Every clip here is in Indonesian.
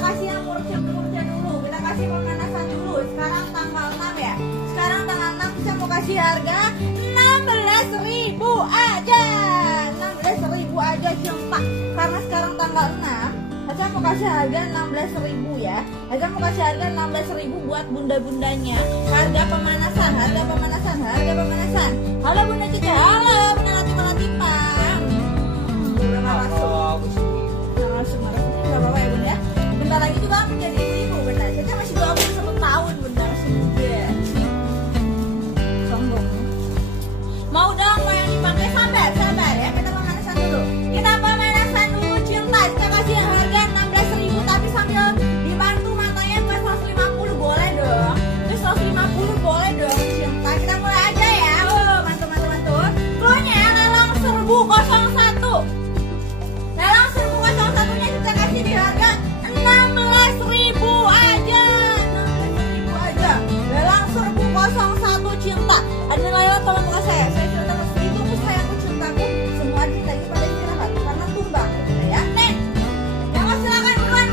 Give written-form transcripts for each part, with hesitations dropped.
kasih yang murca dulu. Kita kasih pemanasan dulu. Sekarang tanggal 6 ya. Sekarang tanggal 6 saya mau kasih harga 16.000 aja. 16.000 aja Ciempa. Karena sekarang tanggal 6, saya mau kasih harga 16.000 ya. Saya mau kasih harga 16.000 buat bunda-bundanya. Harga pemanasan. Halo Bunda Cica, halo Bunda Latifah. Berapa masuk? Gak apa-apa ya Bunda. Bentar lagi juga menjadi ibu Bunda. Saya masih 21 tahun Bunda, masih muda. Sombong. Mau dong, mau yang dipakai sabar ya. Kita pemanasan dulu. Cinta. Kita kasih harga 16.000 tapi sambil dibantu matanya ke 150 boleh dong. Terus 150 boleh dong Cinta. Kita mulai aja ya. Mantu. Cluenya lelang serbu 01. Lelang serbu 01-nya kita kasih di harga 16.000 aja. 16.000 aja. Lelang serbu 01 Cinta. Ada lewat tolong buka saya cerita itu sayangku cintaku. Semua cinta ini pada istirahat karena tumbang ya. Nih. Yang silakan buruan.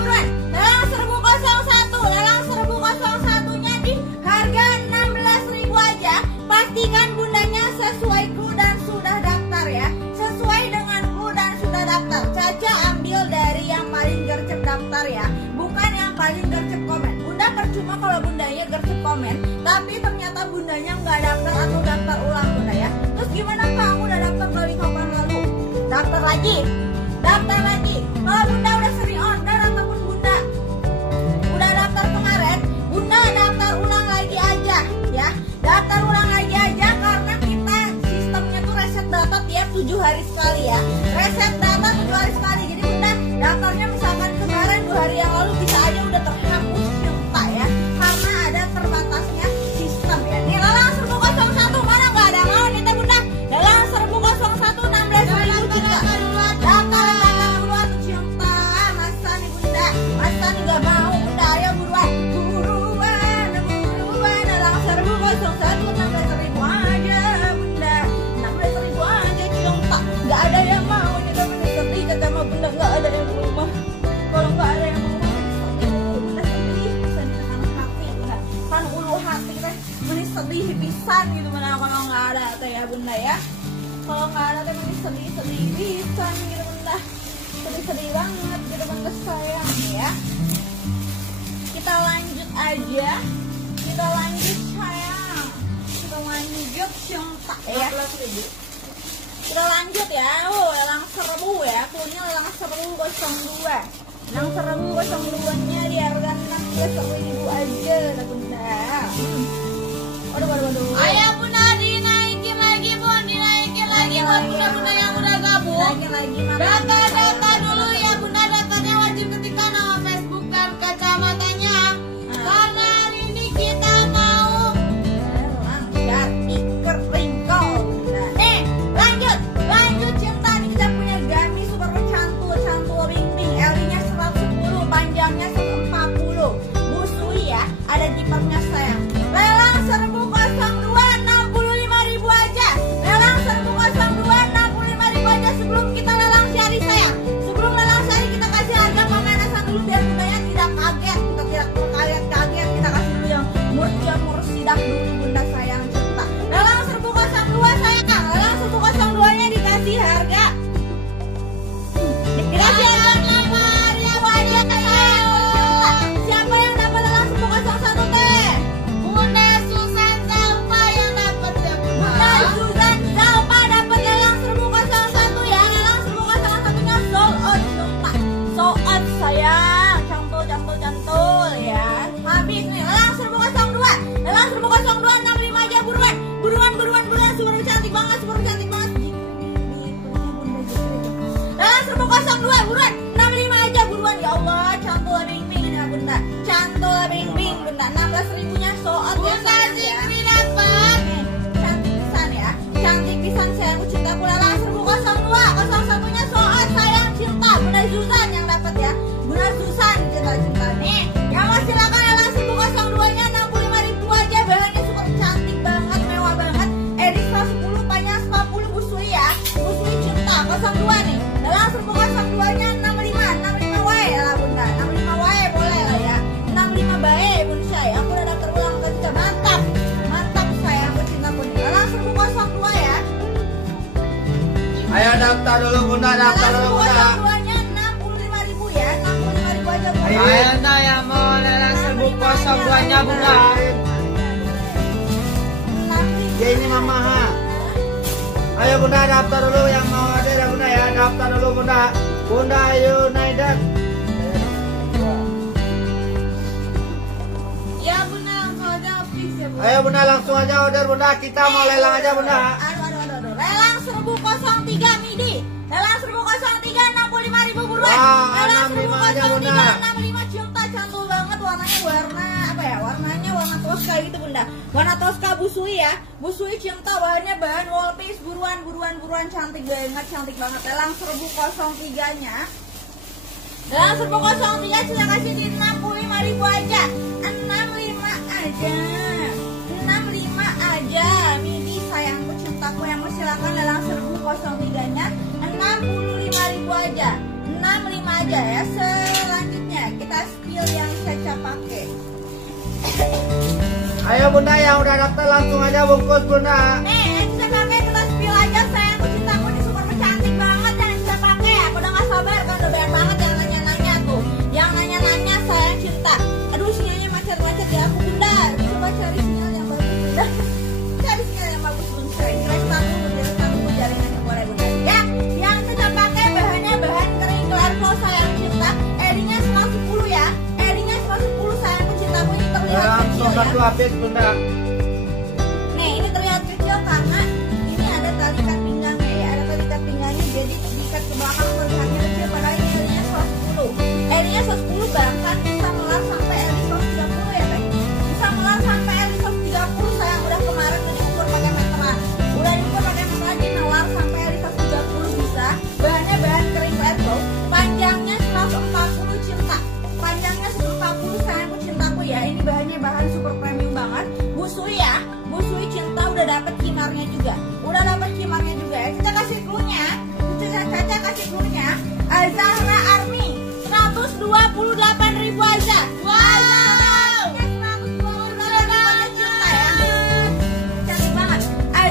Lelang serbu 01. Lelang serbu 01-nya di harga 16.000 aja. Pastikan bundanya sesuai clue dan sudah daftar ya. Sesuai dengan clue dan sudah daftar. Caca ambil dari yang paling gercep daftar ya. Bukan yang paling gercep komen. Bunda percuma kalau bundanya gercep komen, tapi ternyata bundanya nggak daftar atau daftar ulang Bunda ya. Terus gimana kamu udah daftar kali kapan lalu? Daftar lagi. Kalau Bunda udah sering order ataupun Bunda udah daftar kemarin, Bunda daftar ulang lagi aja ya. Daftar ulang lagi aja karena kita sistemnya tuh reset data tiap 7 hari sekali ya. Reset data 7 hari sekali. Jadi Bunda daftarnya misalkan kemarin 2 hari yang lalu bisa aja udah terhapus Cinta ya. Karena ada terbatasnya sistem ya. Nih lelang serbu 01 mana nggak ada mau nih teh Bunda. Lelang serbu 01 16.000 Cinta. Daftar duluan tuh Cinta. Masa nih Bunda. Masa nih nggak mau Bunda. Ayo buruan. Lelang serbu 01 16.000 aja Bunda. 16.000 aja Cinta. Nggak ada yang mau nih tapi sedih kata sama Bunda nggak ada yang mau. Kalau nggak ada yang mau Bunda sedih. Bisa ditekan hati Bunda. Kan ulu hati teh meni sedih pisan gitu Bunda kalau nggak ada teh ya Bunda ya. Kalau nggak ada teh meni sedih pisan gitu Bunda. Sedih banget gitu Bunda sayang ya. Kita lanjut aja. Kita lanjut sayang. Kita lanjut Cinta ya. Kita lanjut ya. Lelang serbu ya. Cluenya lelang serbu 02. Lelang serbu 02-nya di harga 16.000 aja Bunda. Waduh. Ayo Bunda dinaikin lagi Bun, buat bunda-bunda yang udah gabung. Data dulu ya Bunda, datanya wajib ketikkan nama Facebook dan kacamatanya. Karena hari ini kita mau Iker ringkol. Nih lanjut Cinta. Nih kita punya Gami super cantul bing-bing. LD-nya 110, panjangnya 140. Busui ya, ada kipernya sayang. Lelang serbu 02 65.000 aja. Lelang serbu 02 65.000 aja sebelum kita lelang sehari sayang. Sebelum lelang sehari kita kasih harga pemanasan dulu biar bundanya tidak kaget. Kita tidak kaget. Kita kasih dulu yang mursidak dulu Bunda sayang Cinta. Lelang serbu 02 sayang. Lelang serbu 02-nya dikasih harga. Dikasih harga 5.000 aja sayang. Siapa yang dapat lelang serbu 01 teh? Bunda Susan Zalpa yang dapat ya Bunda. Bunda Susan Zalpa dapat lelang serbu 01 ya. Lelang serbu 01-nya sold out Cinta. Sold out sayang. Cantul ya. Habis nih lelang serbu 02. Lelang serbu 02 65 aja buruan. Super cantik banget. Lelang serbu 02 buruan. 65 aja buruan ya Allah. Cantul bing-bing ya Bunda. Cantul bing-bing Bunda. 16.000-nya sold out ya Bunda sayang ya. Zikri dapat. Cantik pisan ya. Cantik pisan sayangku cintaku. Lelang serbu 02. 01-nya sold out sayang Cinta. Bunda Susan yang dapat ya. Bunda Susan cinta nih. Yang mau silakan lelang serbu 02-nya 65.000 aja. Belanya super cantik banget, mewah banget. Edis 110, panjang 40 busui ya. Busui Cinta 02 nih. Lelang serbu 02-nya 65 wae lah Bunda. 65 wae daftar dulu Bunda, daftar dulu Bunda. Duanya 65.000 ya, 65.000 aja Bunda. Ayo Bunda yang mau lelang 1002-nya Bunda. Ya ini Mama ha. Ayo Bunda daftar dulu yang mau ada ya Bunda ya, daftar dulu Bunda. Bunda ayo naik dah. Ya Bunda langsung aja fix ya Bunda. Ayo Bunda langsung aja order Bunda, kita mau lelang aja Bunda. Aduh. Lelang 1003 midi. Lelang 1003 65.000 buruan. Wow, Lelang 65 aja, Bunda. 65 cinta cantul banget warnanya warnanya warna Tosca gitu Bunda. Warna Tosca busui ya. Busui cinta bahannya bahan wall piece buruan cantik banget. Lelang 1003-nya. Lelang 1003 kita kasih di 65.000 aja. 65 aja. Midi sayangku cintaku yang mau silakan lelang 1003-nya 65.000 aja. 65 aja ya. Selanjutnya kita spill yang Caca pakai. Ayo Bunda yang udah daftar langsung aja bungkus Bunda. Yang Caca pakai kita spill aja sayangku cintaku ini super cantik banget yang Caca pakai. Aku udah gak sabar kan udah banyak banget yang nanya-nanya tuh. Yang nanya-nanya sayang cinta. Aduh sinyalnya macet ya aku Bunda. Coba cari sinyal yang bagus Bunda. Cari sinyal yang bagus Bunda. Restart jaringannya boleh Bunda. Ya, yang Caca pakai bahannya bahan kering Clariflow sayang cinta. Edinya 110 ya. Edinya 110 sayangku cintaku ini terlihat Langsung kecil satu ya. habis Bunda. Nih ini terlihat kecil karena ini ada tali ikat pinggangnya ya. Ada tali ikat pinggangnya jadi diikat ke belakang terlihatnya kecil. Padahal ini edinya 110. Edinya 110 bahkan bisa melar sampai edi 130 ya Teh. Bisa melar sampai edi 130 sayang. Udah kemarin udah diukur pakai meteran. Lagi melar sampai edi 130 bisa. Bahannya bahan kering Clariflow. Panjangnya 140 cinta. Panjangnya 140 sayangku cintaku ya. Ini bahannya bahan super premium banget. Busui ya. Busui cinta udah dapet kimarnya juga. Ya. Kita kasih clue-nya. Caca kasih clue-nya. Zahra Army 128.000 aja. Wow. 128.000 cinta ya. Cantik banget.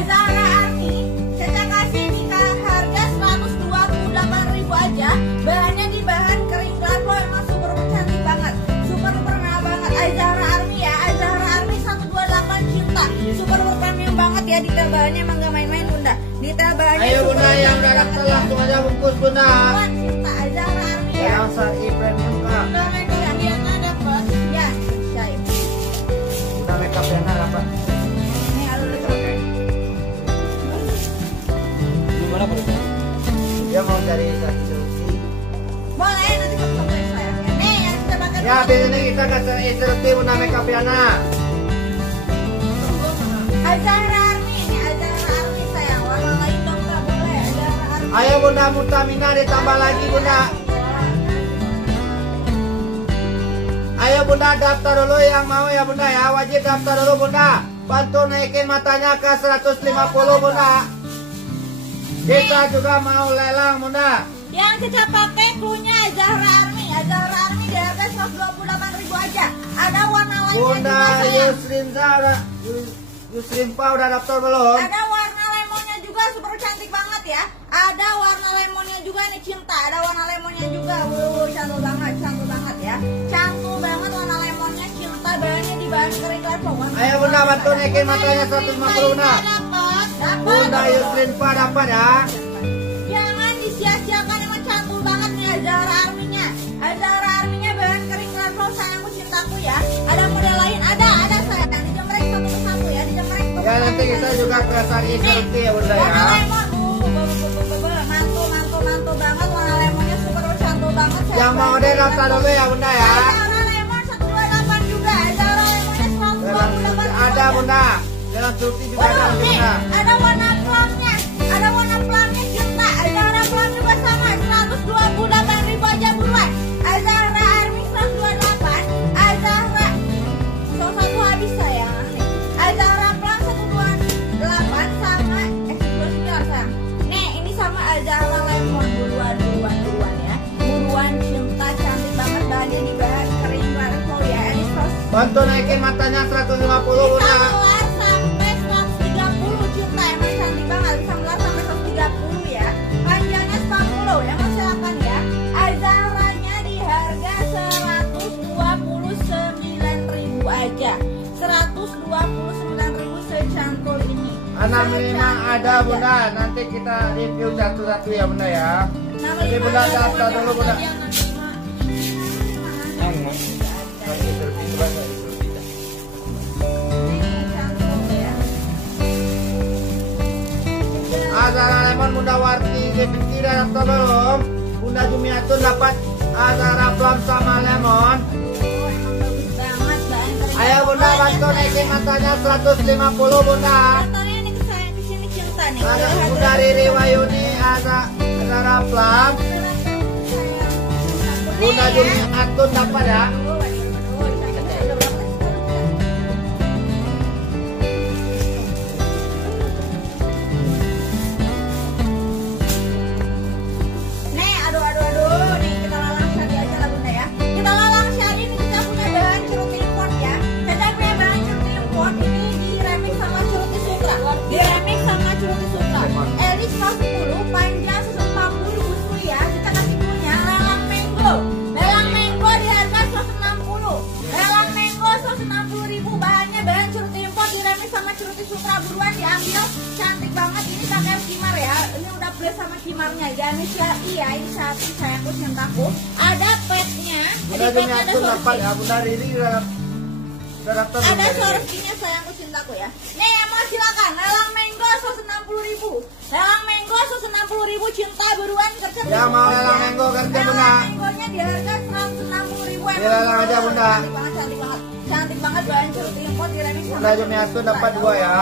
Zahra Army Caca kasih di harga 128.000 aja. Bahannya di bahan kering Clariflow emang super cantik banget. Super mewah banget. Zahra Army ya. Zahra Army 128 cinta. Super premium banget ya. Detail bahannya emang gak main-main Bunda. Detail bahannya Ayo super Bunda yang cantik udah banget daftar ya. langsung aja bungkus Bunda. Cinta Zahra Army ya. Yang Sari Premium Kak. Udah make up Diana dapat. Ya, Syai. Udah make up Diana dapat. Ini alur Oke. Gimana Bro? Dia mau cari kaki solusi. boleh nanti foto-foto ya sayangnya. Nih yang kita pakai. Ya biasanya kita kasih instruksi Bunda make up Diana. Zahra Army ini Zahra Army sayang. Warna lain dong nggak boleh. Zahra Army. Ayo Bunda Mutamina ditambah lagi Bunda. Ayo Bunda daftar dulu yang mau ya Bunda ya. Wajib daftar dulu Bunda. Bantu naikin matanya ke 150 Bunda. Kita juga mau lelang Bunda. Yang kita pakai clue-nya Zahra Army. Zahra Army di harga 128.000 aja. Ada warna lainnya Bunda juga sayang. Yusrin Zahra. Yusrin Pa udah daftar belum? Ada warna lemonnya juga super cantik banget ya. Ada warna lemonnya juga nih cinta. Ada warna lemonnya juga. Cantul banget ya. Cantul banget warna lemonnya cinta. Bahannya di bahan kering Clariflow. Ayo Bunda bantu naikin matanya 150 Bunda. Dapat. Bunda Yusrin Pa dapat ya. Jangan disia-siakan emang cantul banget nih Zahra Army-nya. Zahra Army-nya bahan kering Clariflow sayangku cintaku ya. Ada model lain ada sayang. Dijemrek satu persatu ya. Dijemrek. Ya nanti kita juga ke Sari Selfie ya Bunda ya. Warna lemon, mantul banget warna lemonnya super cantul banget. Yang mau deh daftar dulu ya Bunda ya. Zahra lemon 128 juga. Zahra lemonnya 128. Ada Bunda. Dengan Surti juga ada Waduh, nih, Bunda. ada warna plumnya. Ada warna plumnya cinta. Zahra plum juga sama 128.000 aja buruan. Zahra Army 128. Zahra satu habis sayang. Zahra plum 128 sama sebelumnya sayang. Nih ini sama Zahra lemon buruan ya. Buruan cinta cantik banget bahannya di bahan kering Clariflow ya. Ini sos. Bantu naikin matanya 150 Bisa Bunda. melar sampai 130 cinta emang cantik banget. Bisa melar sampai 130 ya. Panjangnya Warna memang ada bunda, nanti kita review satu-satu ya bunda ya. Jadi bunda daftar dulu bunda. Azara lemon bunda Warti tidak daftar belum. Bunda Jumiatun dapat Azara plum sama lemon. Ayo bunda bantu naikin matanya 150 bunda. Ada bunda Riri Wayuni Azara plum. Bunda Jumiatun dapat ya. Buruan diambil, cantik banget ini pakai skimmer ya. Ini udah plus sama skimmernya. Jangan Syari ya, ini Syari sayangku cintaku. Ada petnya. Bunda Jumiatun dapat ya, Bunda Riri udah daftar. Ada sorsinya sayangku cintaku ya. Nih yang mau silakan. Lelang mango 160.000. Lelang mango 160.000 cinta buruan kerja. Yang mau lelang mango kerja bunda. Lelang mangonya di harga 160.000. Lelang aja bunda. Cantik banget, cantik banget. Cantik banget bahan curut impor di remix. Bunda Jumiatun dapat 2 ya.